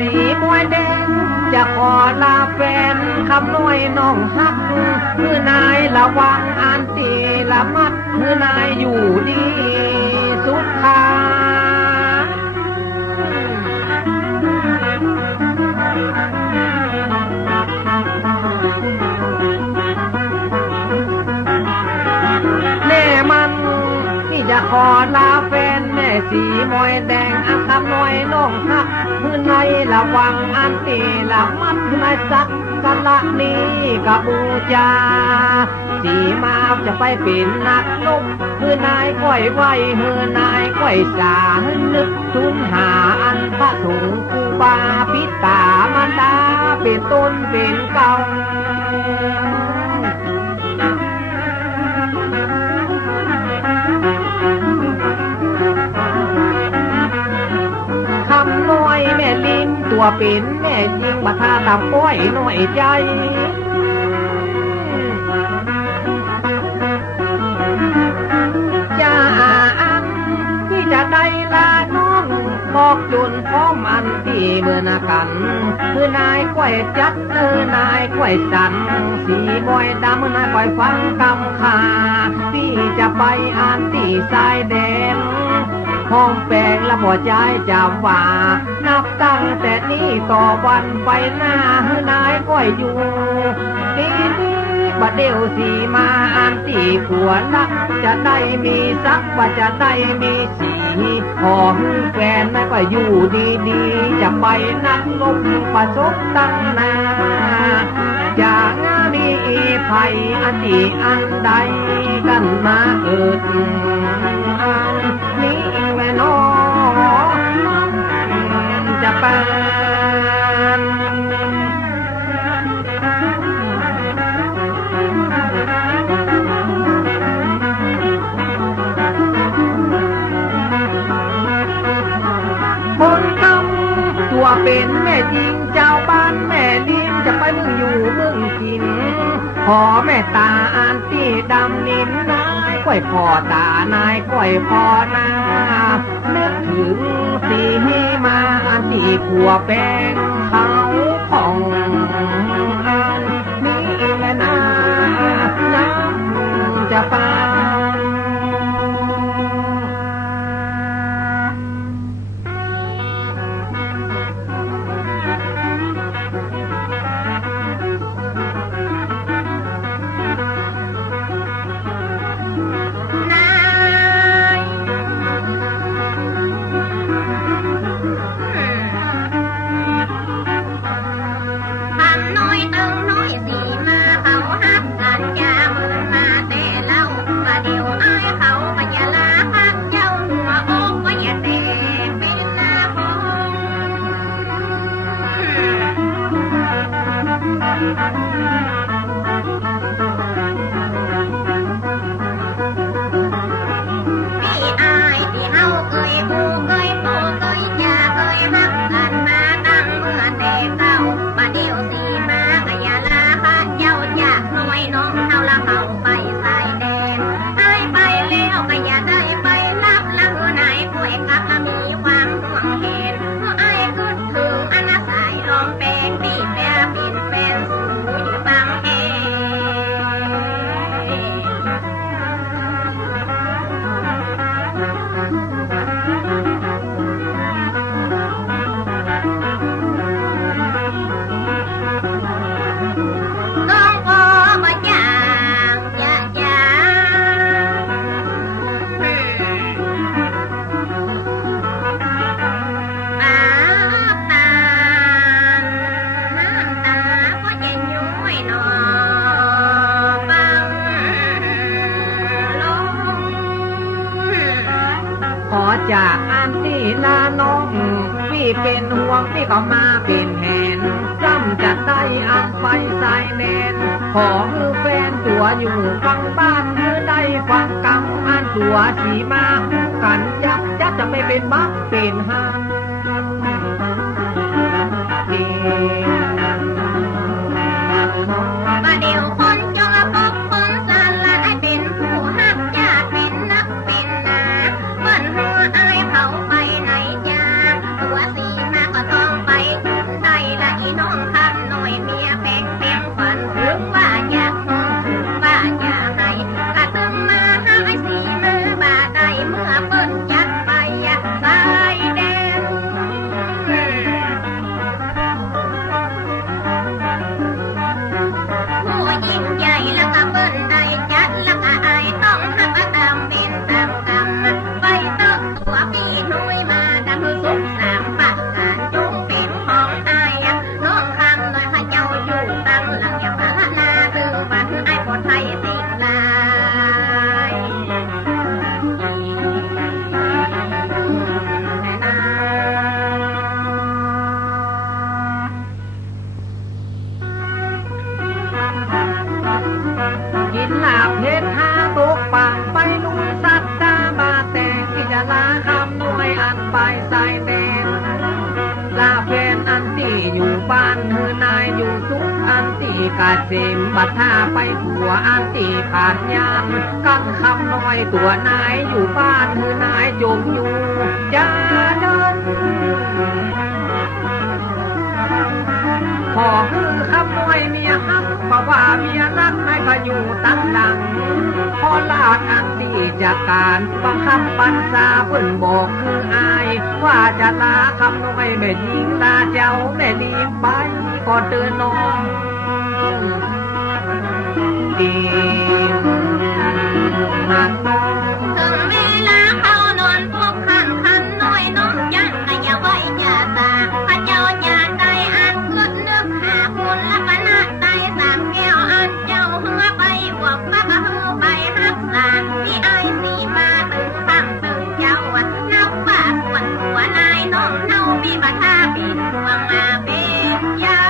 สีมวยแดงจะขอลาแฟนคำน้อยน้องฮักคือนายระวังอันตีละมัดคือนายอยู่ดีสุดขาแน่มันที่จะขอลาแฟนแม่สีมวยแดงอันคำน้อยน้องฮักคือนายระวังอันตีละมัดคือนายสักกะละนี้กับบูชาสีมาจะไปเป็นนักลบคือนายก้อยไว้คือนายก้อยสานึกทุนหาอันพระสงฆ์กูบาปิตามันดาเป็นต้นเป็นเก่าคำน้อยแม่ลิ้นตัวเป็นแม่จริงบัดท่าตำก้อยหน่อยใจอย่าอันที่จะได้ลาน้องบอกจนพร้อมอันที่เมื่อนากันคือนายก้อยจัดนายก้อยสันสีก้อยดำนายก้อยฟังกำขาที่จะไปอันที่สายแดนห้องแปลงและบ่ใจจำว่านับตั้งแต่นี้ต่อวันไปหน้านายก้อยอยู่ดีนี้บัดเดียวสีมาอันที่ผัวรักจะได้มีสักว่าจะได้มีสีพอแฟนนายก้อยอยู่ดีๆจะไปนักลบประสบตั้งนาอย่างมีภัยอันที่อันใดกันมาเกิดอันนี้แม่น้องจะเป็นคนคำตัวเป็นแม่จริงเจ้าบ้านแม่ลิ้นจะไปมึงอยู่มึงกินพอแม่ตาอันที่ดำนินนายก้อยพ่อตานายก้อยพ่อนานึกถึงสีมาอันที่ผัวแป้งเขาของอันมีแม่นาน้ำจะปา วงที่ก็มาเป็นแหนจำจะได้อันไปใส่แนนขอคือแฟนตัวอยู่ฟังบ้านคือได้ฟังกำอันตัวสีมากันยับยัดจะไม่เป็นบักเป็นห้างมาเดี๋ยวคนจงพบคนสลายเป็นผู้หักญาติเป็นนักเป็นนาเปิ้นหัวอายเขาไปไหนจ้าตัวสีมาก็ต้องไปจุดใดละอีน้องคำหน่อยเมียแพงเพียงฝันถึงว่าอยากมองถึงว่าอยากให้กระตึมมาหาไอ้สีมือบาได้เมื่อเปิ้นจัดไปสายแดงยิ่งใหญ่แล้วก็เบิ้ลได้จัดแล้วก็อายต้องหักตามเป็นตามกรรมไปเติมตัวพี่น้อยมาดำสุขสามปากการจงเป็นของอายน้องคำหน่อยข้าเจ้าอยู่ตั้งหลังอย่าพัฒนาถึงวันไอ้ปอดไทยสิ่งลายกินลาบเห็ดหาตกปากไปลุยสัตว์ตาบาแต่ที่จะลาคำด้วยอันไปใส่แดนลาแฟนอันที่อยู่บ้านเมื่อนายอยู่สุขอันที่กาเสมบัดท่าไปหัวอันที่ขาดยามกันคำน้อยตัวนายอยู่บ้านเมื่อนายจมอยู่จะเดินพอคือคำน้อยเมียฮักเพราะว่าเมียรักให้ก็อยู่ตั้งดังพอลาดอันที่จากการบังคับบัญชาเพิ่นบอกคืออายว่าจะลาคำน้อยแม่หญิงลาเจ้าแม่รีบไปก็เตือนน้องดีนักน้องถึงเวลาเขานอนพวกขันน้อยน้องยังก็อย่าไว้อย่าตาพระเจ้าอย่าได้อันเกิดนึกหาคนละปนาได้สามแก้วอันเจ้าหัวไปบวกพักหัวไปรักษาพี่ไอ้สีมาตึงตั้งตึงเจ้าเน่าป่าส่วนหัวนายน้องเน่าพี่บัท่าพี่ดวงมาเป็นใหญ่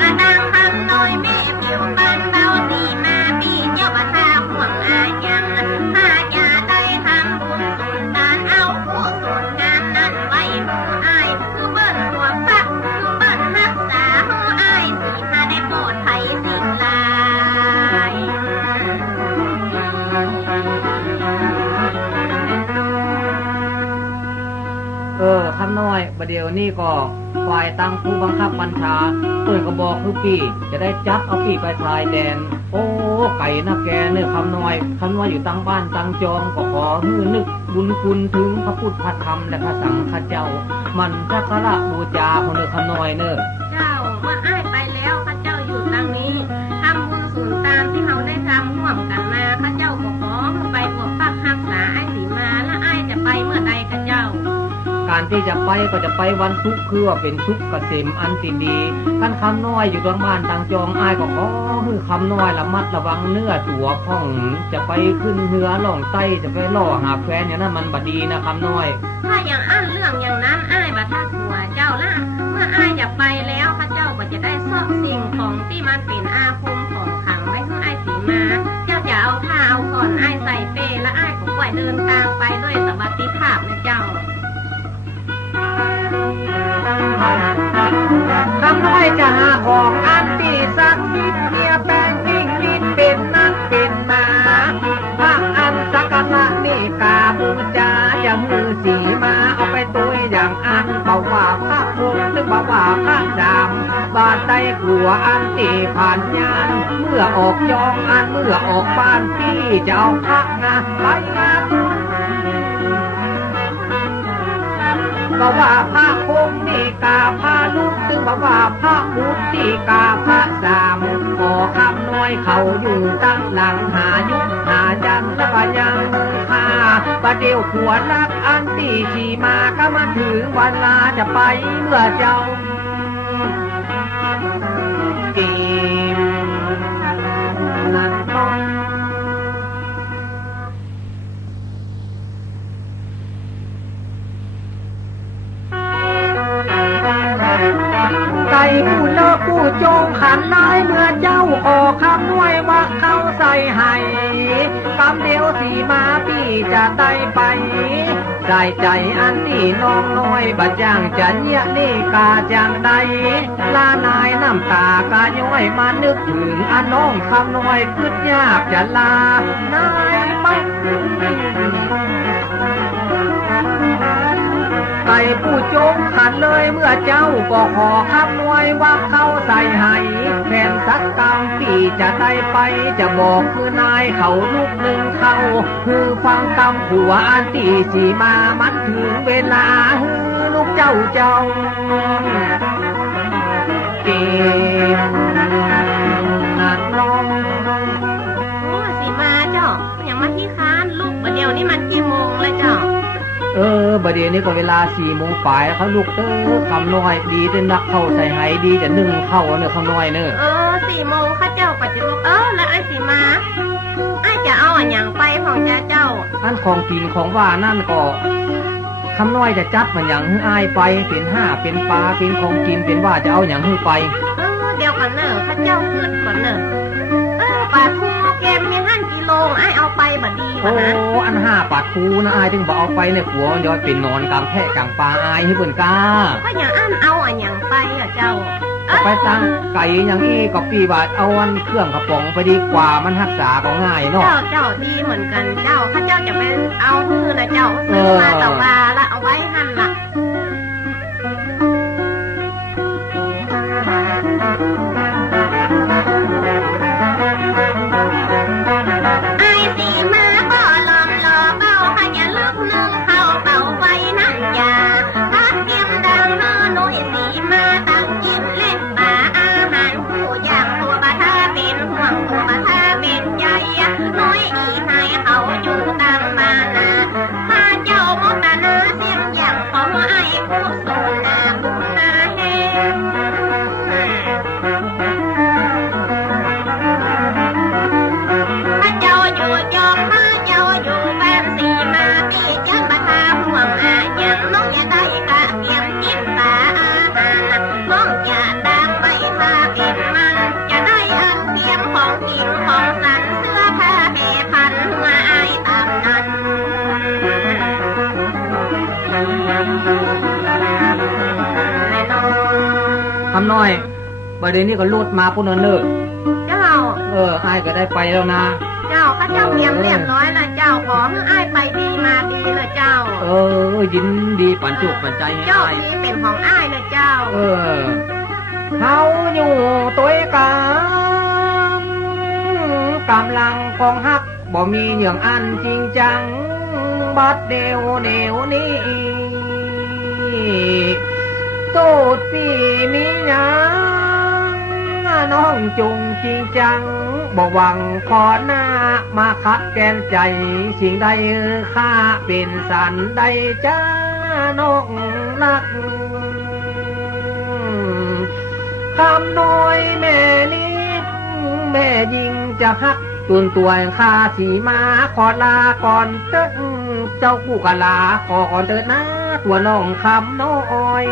กระดังคำน้อยแม่ผิวบ้านเบาสีมาพี่เจ้าบัท่าห่วงอายังถ้าอย่าได้ทำบุญสุนทานเอาผู้ส่วนงานนั้นไว้หูอายคือเบิ้ลหัวฟักคือเบิ้ลรักษาหูอายสีมาได้ปลอดภัยสิ่งลายคำน้อยประเดี๋ยวนี้ก็ฝ่ายตั้งผู้บังคับบัญชาเปิดกระบอกคือปีจะได้จับเอาปีไปชายแดนโอ้ไก่นะแกเนี่ยคำน้อยอยู่ตั้งบ้านตั้งจองก็ขอฮื้อนึกบุญคุณถึงพระพุทธพระธรรมและพระสังฆเจ้ามันสักการะบูชาของเนื้อคำน้อยเน้อเจ้าเมื่ออ้ายไปแล้วข้าเจ้าอยู่ตั้งนี้ทำบุญสูนตามที่เราได้ทำร่วมกันมาข้าเจ้าก็ขอไปบวชพักรักษาไอ้สีมาและอ้ายจะไปเมื่อใดข้าเจ้าการที่จะไปก็จะไปวันศุกร์คือว่าเป็นศุกร์เกษมอันสิดีกันคำน้อยอยู่ตรงบ้านต่างจองอายก็ขอคือคำน้อยระมัดระวังเนื้อตัวพ่องจะไปขึ้นเหนือล่องใต้จะไปล่อหาแฟนอย่างนั้นมันบดีนะคำน้อยถ้าอย่างอั้นเรื่องอย่างนั้นอ้ายบัดท่าหัวเจ้าล่ะเมื่ออ้ายจะไปแล้วข้าเจ้าก็จะได้ซอกสิ่งของที่มันเป็นอาคมของขังไว้ให้อ้ายสีมาเจ้าจะเอาผ้าเอาก่อนอ้ายใส่เป้และอ้ายก็ปล่อยเดินทางไปด้วยสวัสดิภาพนะเจ้าคำน้อยจะหาของอันที่สักดินเมียแปลงยิ่งลิ้นเป็นนักเป็นมาพระอันสักการะนี่กาบูชาอย่ามือสีมาเอาไปตัวอย่างอันเบาว่าพระคงนึกเบาว่าพระดำบาดใจกลัวอันที่ผ่านยานเมื่อออกยองอันเมื่อออกบ้านพี่จะเอาพระงาไปงานก็ว่าพระคงนี่กาพระลุกถึงว่าพระพุทธที่กาพระสามขอคำน้อยเขาอยู่ตั้งหลังหายุคหาจันและก็ยังหาประเดี๋ยวผัวรักอันที่ขี่มาก็มาถึงวันลาจะไปเมื่อเจ้าจีมนั่นต้อง จงขันนายเมื่อเจ้าออกคำน้วยว่าเขาใส่ให้คำเดียวสีมาพี่จะได้ไปใส่ใจอันที่น้องน้อยบัดย่างจะเยี่ยนี่กาจางใดลานายน้ำตากาย้อยมานึกถึงอันน้องคำน้อยคืดยากจะลานายไปไก่ผู้จงขันเลยเมื่อเจ้าก็ขอคำนวยว่าเขาใส่ให้แทนสักกรรมที่จะได้ไปจะบอกคือนายเขาลูกหนึ่งเขาคือฟังคำผัวอันที่สีมามันถึงเวลาลูกเจ้าเก็บนักน้องสีมาเจ้าอย่างมาที่ค้านลูกประเดี๋ยวนี้มันกี่โมงเลยเจ้าบัดเดี๋ยวนี้ก็เวลา4 โมงฝ่ายเขาลูกคำน้อยดีจะนักเข้าใส่ไหดีจะนึ่งเข้าเนื้อคำน้อยเนื้อ4 โมงข้าเจ้าก็จะลูกแล้วไอ้สีมาไอ้จะเอาอย่างไปของเจ้าอันของกินของว่านั่นก็คำน้อยจะจัดมันอย่างให้อายไปเป็นห้าเป็นปลาเป็นของกินเป็นว่าจะเอาอย่างให้ไปเดี๋ยวกันเนอะข้าเจ้าขึ้นก่อนเนอะปลาทูแกมมี5 กิโลไอ้เอาไปบัดดีกว่านะอัน5 ปลาทูนะไอ้ถึงบอกเอาไปเนี่ยหัวย้อยเป็นนอนกลางแพะกลางปลาไอ้ให้เบิ่นกาก็อย่างอันเอาอย่างไปเจ้าไปตั้งไก่อย่างนี้ก็ปีบาทเอาอันเครื่องกระป๋องไปดีกว่ามันรักษาก็ง่ายเนาะเจ้าดีเหมือนกันเจ้าข้าเจ้าจะไปเอามือนะเจ้าซื้อมาต่อมาแล้วเอาไว้หั่นล่ะคำน้อยประเด็นนี้ก็ลูดมาปุ่นเนอเจ้าไอ้ก็ได้ไปแล้วนะเจ้าข้าเจ้าเตรียมเรียบร้อยแล้วเจ้าขอให้ไอ้ไปดีมาดีเลยเจ้ายินดีปันจุกปันใจให้เจ้านี้เป็นของไอ้เลยเจ้าเขาอยู่ตัวกำลังของฮักบ่มีอย่างอันจริงจังบัดเดียวนี้ตูดพี่มีหยังน้องจุงจริงจังบ่หวังขอหน้ามาคัดแกนใจสิ่งใดข้าเป็นสันใดจ้าน้องนักคำน้อยแม่นี้แม่ยิงจะฮักตัวข้าสีมาขอลาก่อนเต้เจ้ากู้กะลาขอก่อนเถิดนะตัวน้องคำน้อย